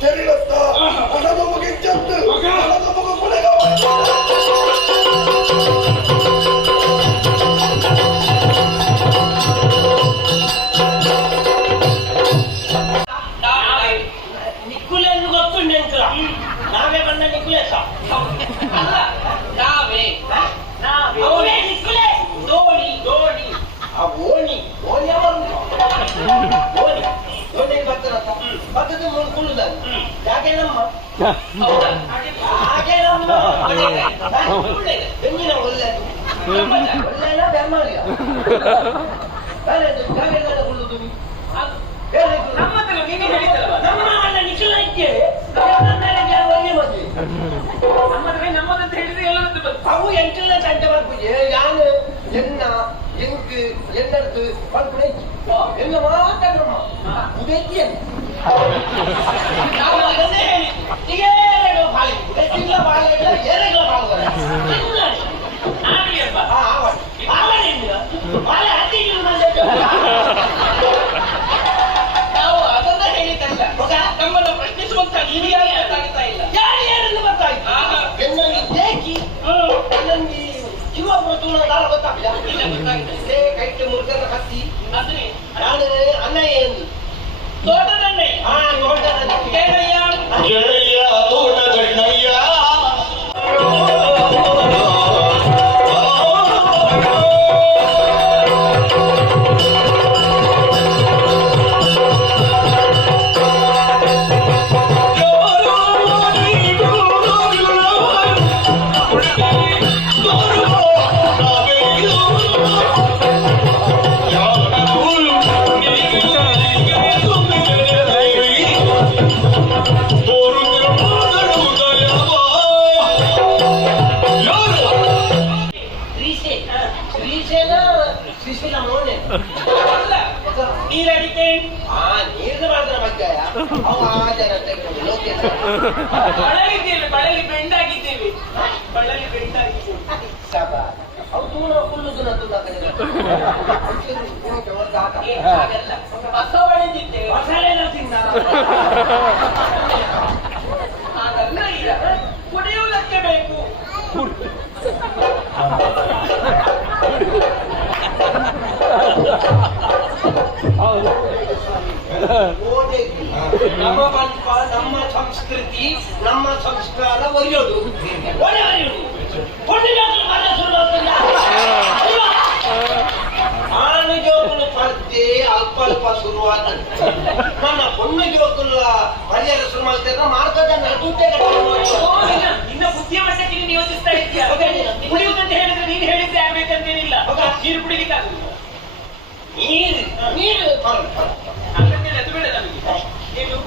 ತೆರಿಲತ್ತ ಹಣದ ಮುಗಿಂಚತ್ತು ಹಣದ ಮುಗ ಕೊನೆಗ ನಿಕ್ಕುಲೆಂದು ಗೊತ್ತುಂಟು ಎಂಕಲ ನಾವೇ ಬಂದ ನಿಕ್ಕುಲೆಸ ಅಲ್ಲ ನಾವೇ ಅವನೇ ನಿಕ್ಕುಲೆ ದೋಣಿ ದೋಣಿ ಆ ಓಣಿ ಓಣಿ ಓಣಿ ಓಣಿ ಬರ್ತಾರತ್ತ ಪಕ್ಕದ ಮುಳ್ಕೊಳ್ಳುದ ಯಾಕೆ ನಮ್ಮ ಹಾಗೆ ನಮ್ಮ ತೆಂಗಿನ ಒಳ್ಳೆದು ಒಳ್ಳೆಲ್ಲ ಬೆರ್ಮಾರಿಯ ಯಾಕೆಲ್ಲ ಕೊಳ್ಳುದು ನಮ್ಮ ನಿಖಿಲ ಇದ್ದೇವೆ ನಮ್ಮದಂತ ಹೇಳಿದ್ರೆ ಎಲ್ಲರದ್ದು ಅವು ಎಂಟೆಲ್ಲ ಗಂಟೆ ಬರ್ಪುಜೆ ಯಾನು ಎನ್ನ ಎಂಕು ಎನ್ನರ್ದು ಪಲ್ಪುಣ ಎನ್ನ ಮಾತಾಡ್ರಮ್ಮ ಉದೈತಿ ನಾವು ಅದನ್ನೇ ಹೇಳಿ ಈಗ ಏರೆಗಳ ಬಾಳೆ ಉದೈತಿಲ್ಲ ಬಾಳೆ ಇಲ್ಲ ಏರೆಗಳ ಬಾಳುವರೆ ಬಾಳೆ ಹತ್ತಿದ್ರು ನಾವು ಅದನ್ನ ಹೇಳಿದ್ದಲ್ಲ ನಮ್ಮನ್ನು ಪ್ರಶ್ನಿಸುವಂತ ಗೊತ್ತಾಗ್ತಾ ಇಲ್ಲ ಯಾರು ಯಾರನ್ನು ಗೊತ್ತಾಯ್ತು ಎನ್ನಲ್ಲಿ ದೇಕಿ ಎನ್ನಲ್ಲಿ ಜೀವ ಮೃತುನ ದಾರ ಗೊತ್ತಾಗ್ತದೆ ಕೈಟ್ ಮುರುಗದ ಹತ್ತಿ ಅದನ್ನೇ ನಾನು ಅಣ್ಣಯ್ಯ ಎಂದು ತೋಟದಣ್ಣಯ್ಯ ತೋಟದಣ್ಣಯ್ಯ ಗೆಳೆಯ ತೋಟದಣ್ಣಯ್ಯ ಬಳಲಿ ಬೆಂಡಾಗಿದ್ದೇವೆ ಬಳಲಿ ಬೆಂಡಾಗಿದ್ದೇವೆ ಹಾಗಲ್ಲ ಈಗ ಕುಡಿಯುವುದಕ್ಕೆ ಬೇಕು ನಮ್ಮ ಸಂಸ್ಕೃತಿ ನಮ್ಮ ಸಂಸ್ಕಾರ ಒರೆಯೋದು ಆನು ಜೋಕುಲು ಪರ್ದೆ ಅಲ್ಪ ಅಲ್ಪ ಶುರುವಾದ ನನ್ನ பொண்ணு ಜೋಕುಲ ಮರ್ಯಾದ ಶುರು ಮಾಡ್ತಾರೆ ಮಾರ್ಗದ ದುಡ್ಡೆ ಇನ್ನ ಬುದ್ಧಿಮಟ್ಟಕ್ಕೆ ನೀನು ಯೋಚಿಸ್ತಾ ಇದ್ದೀಯ ಕುಡಿಯುವುದಂತ ಹೇಳಿದ್ರೆ ನೀನು ಹೇಳಿದ್ದೆ ಆಗ್ಬೇಕಂತೇನಿಲ್ಲ ನೀರು ಕುಡಿಲಿಕ್ಕಾಗುದಿಲ್ಲ ನೀರು ನೀರು ಅಂತೇಳಿ ಅದು ಬೇಡ ನಮಗೆ ಏನು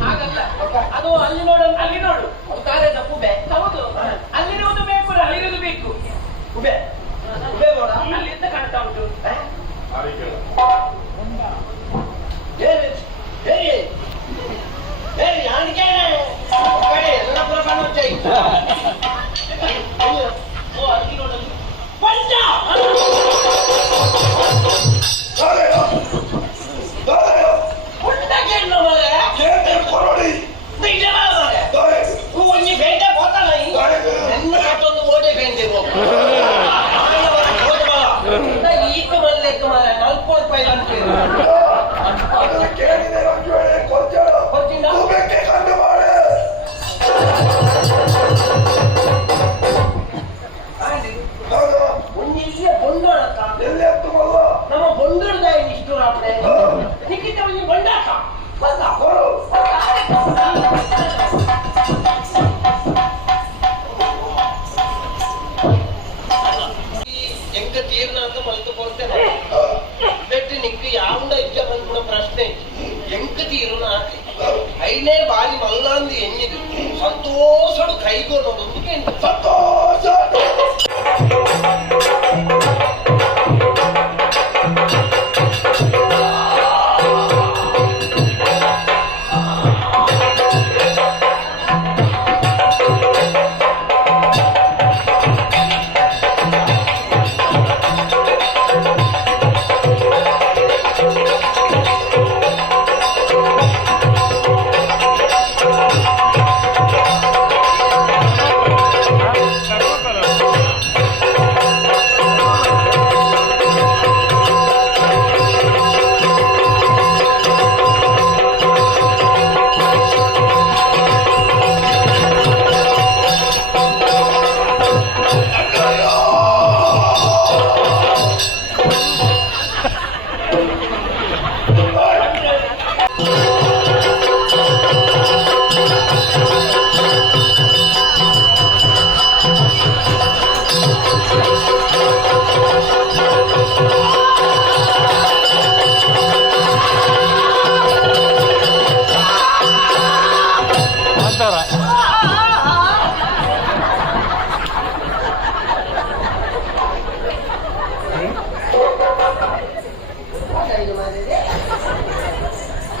ಹಾಗಲ್ಲ ಅದು ಅಲ್ಲಿ ನೋಡು ಅಲ್ಲಿ ನೋಡು ಅದು ಕಾಲೇಜ ಕುಬೆ ಹೌದು ಅಲ್ಲಿರುವುದು ಬೇಕು ಅಲ್ಲಿರುವುದು ಬೇಕು ಕುಬೆ ಕುಬೆ ನೋಡ ಅಲ್ಲಿಂದ ಕಾಣ್ತಾ ಉಂಟು ಎಲ್ಲ ಪುರ ಕಾಣುತ್ತೆ ಅಲ್ಲಿ ನೋಡಲು ಪಂಚ ಒಂಜಿ ಬೇಟೆ ಹೋತಲ್ಲ ನನ್ನ ಕಟ್ಟೊಂದು ಓಡೆ ಬೇಂದೆ ಈಕ ಮಲ್ಲೆಕ್ಕ ಮರ 40 ರೂಪಾಯಿ ಅಂತ ಒಂಜಿ ಇಲ್ಲೇ ಬಂದೋಳಕ್ಕ ನಮ್ಮ ಬಂದೋಳದಾಯಿ ಇಷ್ಟು ರಾಪಡೆ ನಿಕ್ಕಿತ ಒಂಜಿ ಬಂಡಾಕ ಬಂದ ಎಂಕ ತೀರ್ನ ಅಂತ ಮಲ್ತುಕೊಳ್ತೇನೆ ಬೆಟ್ಟು ನಿಕ್ಕು ಯಾವಂಡ ಇಜ್ಜ ಬಂದ್ಬಿಡ ಪ್ರಶ್ನೆ ಎಂಕ ತೀರ್ನ ಹಾಕಿ ಐನೇ ಬಾರಿ ಮಲ್ಲಾಂದು ಎಣ್ಣಿದು ಸಂತೋಷಡು ಕೈಗೋ ನೋಡೋದಕ್ಕೆ ಸಂತೋಷ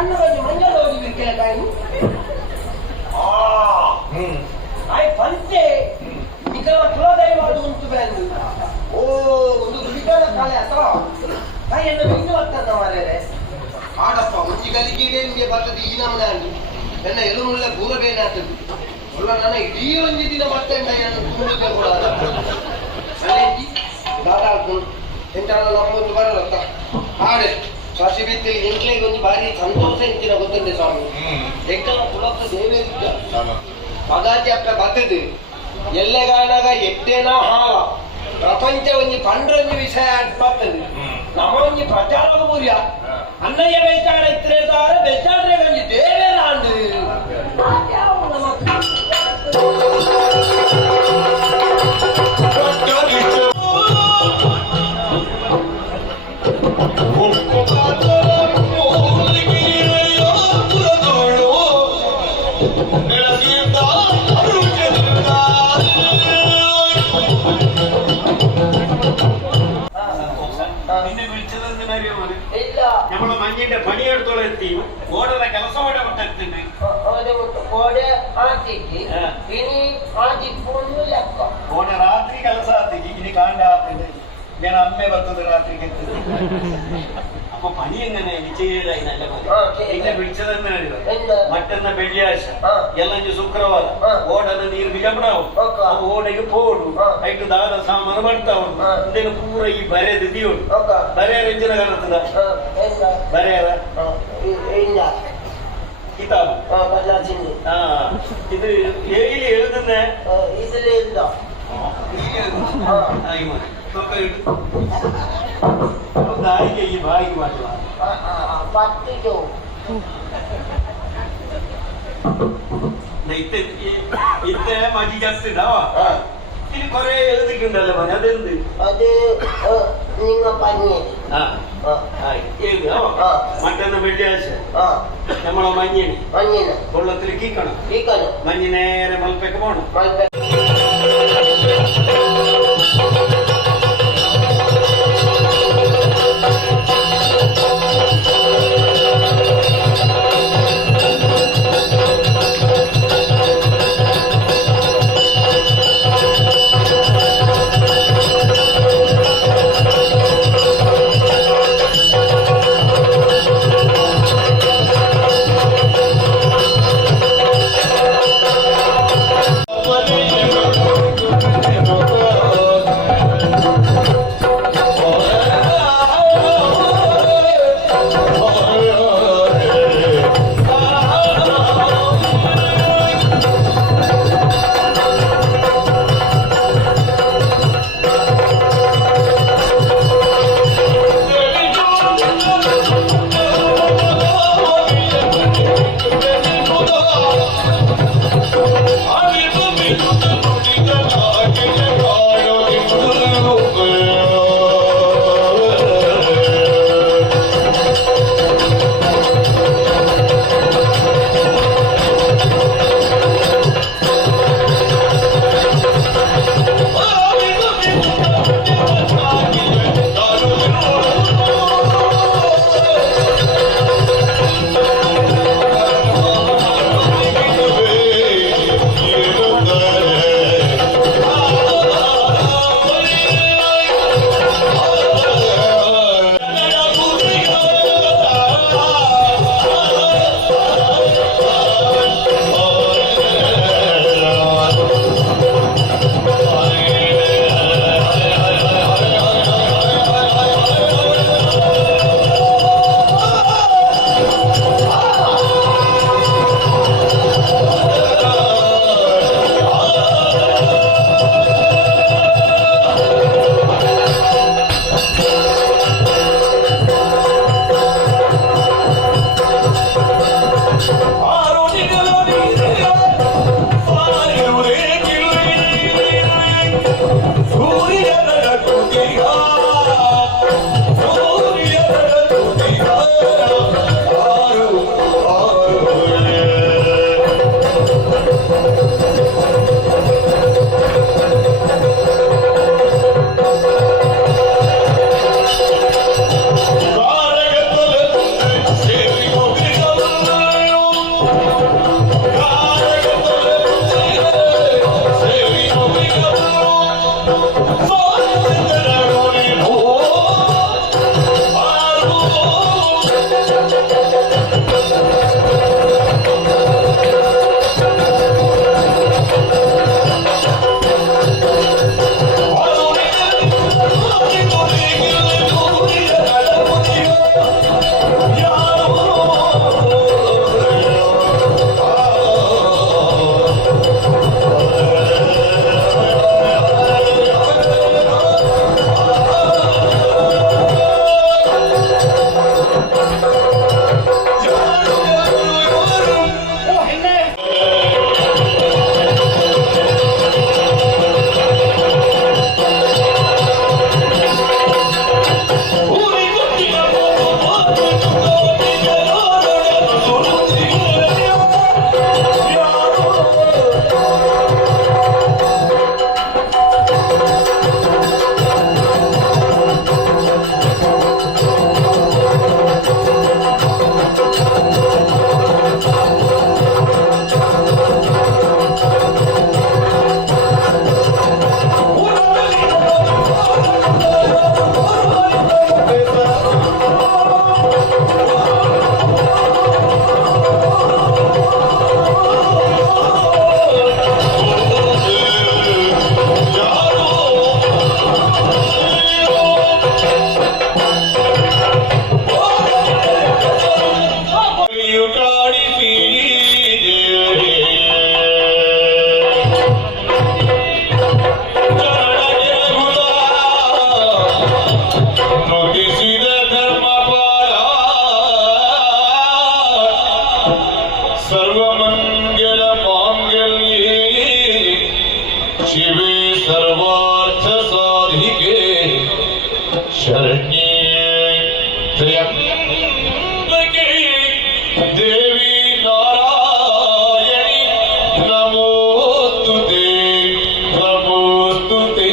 ಸಣ್ಣ ಒಂದು ಮಂಜಲ್ ಓದಿರ್ಕಿಲ್ಲ ಕಾಯಿ ಆಯ್ ಪಂಚೆ ನಿಖರ ಕುಲದೈವಾದ ಉಂಟು ಬ್ಯಾಂದು ಓ ಒಂದು ಗುಡಿಗಳ ಕಾಲೆ ಅಥವಾ ಕಾಯಿಯನ್ನು ಬಿಂದು ಆಗ್ತದ ಮಾರ್ರೆ ಆಡಪ್ಪ ಮುಂಜಿಗಲಿಗೆ ನಿಮಗೆ ಬರ್ತದೆ ಈ ನಮ್ಮನೆ ಅಲ್ಲಿ ನನ್ನ ಎದುರುಳ್ಳ ಬೂರಬೇನೆ ಆಗ್ತದೆ ಅಲ್ಲ ನನ್ನ ಇಡೀ ಒಂದು ದಿನ ಮತ್ತೆ ತುಂಬುದೇ ಕೂಡ ದಾದಾಡ್ತು ಎಂತ ನಮ್ಮೊಂದು ಬರಲತ್ತ ಹಾಡೆ ಸಾಸಿ ಬಿತ್ತಿ ಎಂಟ್ಲೆಗೆ ಒಂದು ಬಾರಿ ಸಂತೋಷ ಇಂಚಿನ ಗೊತ್ತಂತೆ ಸ್ವಾಮಿ ಎಂಕಲ ಕುಲಪ್ಪ ದೇವೇರಿದ್ದ ಪದಾತಿ ಅಪ್ಪ ಬರ್ತದೆ ಎಲ್ಲೆಗಾನಾಗ ಎಟ್ಟೇನ ಹಾಲ ಪ್ರಪಂಚ ಒಂದು ಪಂಡ್ರೊಂದು ವಿಷಯ ಬರ್ತದೆ ನಮ್ಮ ಒಂದು ಪ್ರಚಾರದ ಮೂರ್ಯ ಅನ್ನಯ್ಯ ಬೆಲ್ಚಾಡ ಇತ್ತರೇದಾರ ಬೆಲ್ಚಾಡ್ರೆ ಗಂಜಿ ದೇವೇರ ಅಂದು നമ്മളെ മഞ്ഞിന്റെ പണിയെടുത്തോളം എത്തി ഓടല ಕೆಲಸ ಮಾಡಬೇಕಾಗ್ತದೆ ಗೋಡೆ ಆತಿಗೆ ಇನಿ ಆದಿಪ್ಪೊಂದು ಲೆಕ್ಕ ಓಡ ರಾತ್ರಿ ಕೆಲಸ ಆಗ್ತಿಗೆ ಇನಿ ಕಾಂಡ ಆಗ್ತದೆ ഞാൻ അമ്മ പത്തത് രാത്രിക്ക് അപ്പൊ പണി എങ്ങനെ വിജയല്ല എന്നെ വിളിച്ചതെന്ന് മറ്റന്ന വെള്ളിയാഴ്ച എല്ലാം ശുക്രവാರ ಓಡನ ನೀರು ಬಿಜಬಡಾವು ಓಡೆಗೆ ಪೋಡು ಐಟು ದಾದ ಸಾಮಾನು ಬರ್ತಾವು ಇದನ್ನು ಪೂರ ಈ ಬರೆದು ದಿಯೋಡು ಬರೆಯ ರಂಜನ ಕಾಣುತ್ತದ ಬರೆಯರ ಕಿತಾಬು ಇದು ಹೇಳಿ ಎഴുതുന്ന ഇതിലെ എഴുതാ ದಾರಿಗೆ ಈ ಬಾಯಿಗೆ ಮಾಡುವ പത്തിട്ടോ ഇത്തെ മജി ജാസ്തി ഇടാവാ ഇനി കൊറേ എഴുതിട്ടുണ്ടല്ലോ മതി അതെന്ത് അത് നിങ്ങ പഞ്ഞി മറ്റന്ന വെള്ളിയാഴ്ച നമ്മളെ മഞ്ഞിന് വെള്ളത്തിൽ കീക്കണം മഞ്ഞ് നേരെ മൽപ്പയ്ക്ക് പോണം Thank you. शिवे सर्वार्थ साधिके शरण्ये त्र्यंबके देवी नारायणी नमोस्तुते नमोस्तुते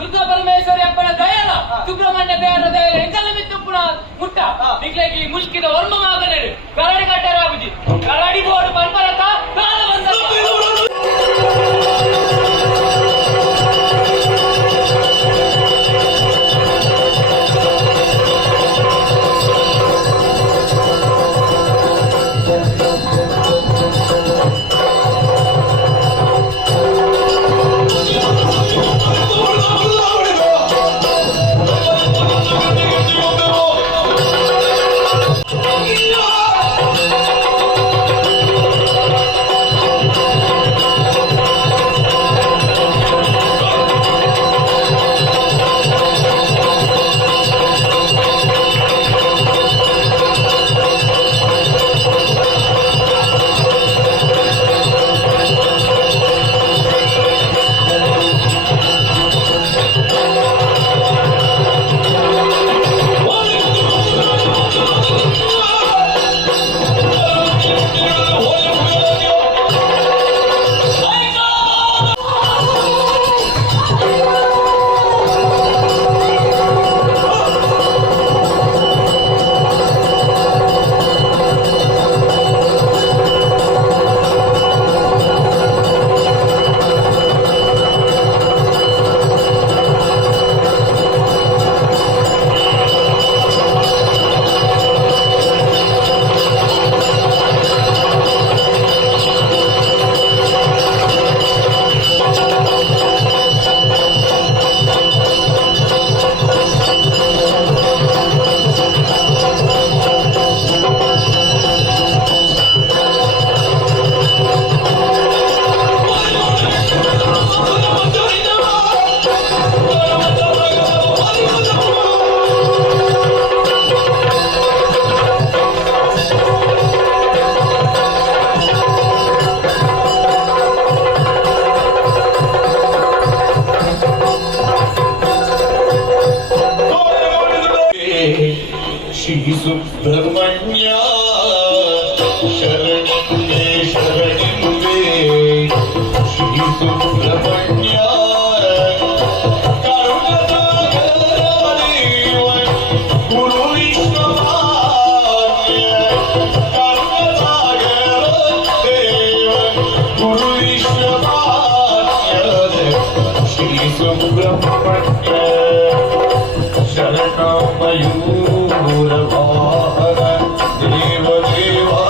दुर्गा परमेश्वरी अप्पन दयाल सुब्रह्मण्य देवर दयाल ಎಂಕಲ ಮಿತ್ತು ಪುಣ ಮುಟ್ಟ ನಿಕ್ಲೆಗಿ ಮುಷ್ಕಿದ ವರ್ಮಮಾಗನೆ ಕರಡಿ ಕಟ್ಟರಾಬುಜಿ ಕರಡಿ ಬೋರ್ಡ್ ಪರ್ಪರತ ಕಾಲ ಬಂದ श्री सुब्रह्मण्य शरण्ये शरण्ये श्री सुब्रह्मण्य गुरु विश्वमान्य गुरु विश्वमान्य श्री सुब्रह्मण्य शरणमयूरवाहन देव देवा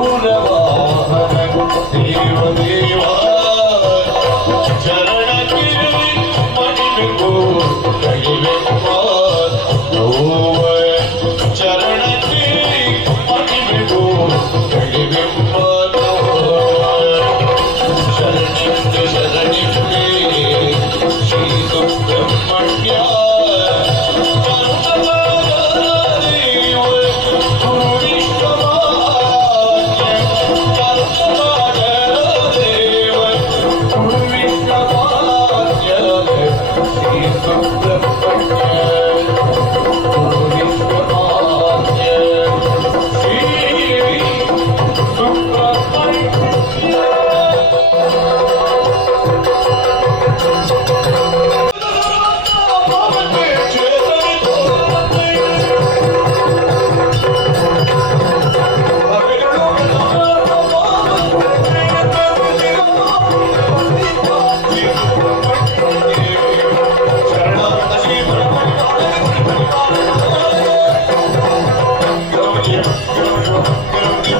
शरणमयूरवाहन देव देवा शरणगिरि मणिको कलिवेम्मा शरणगिरि मणिको कलिवेम्मा शरणिंद शरण Thank you.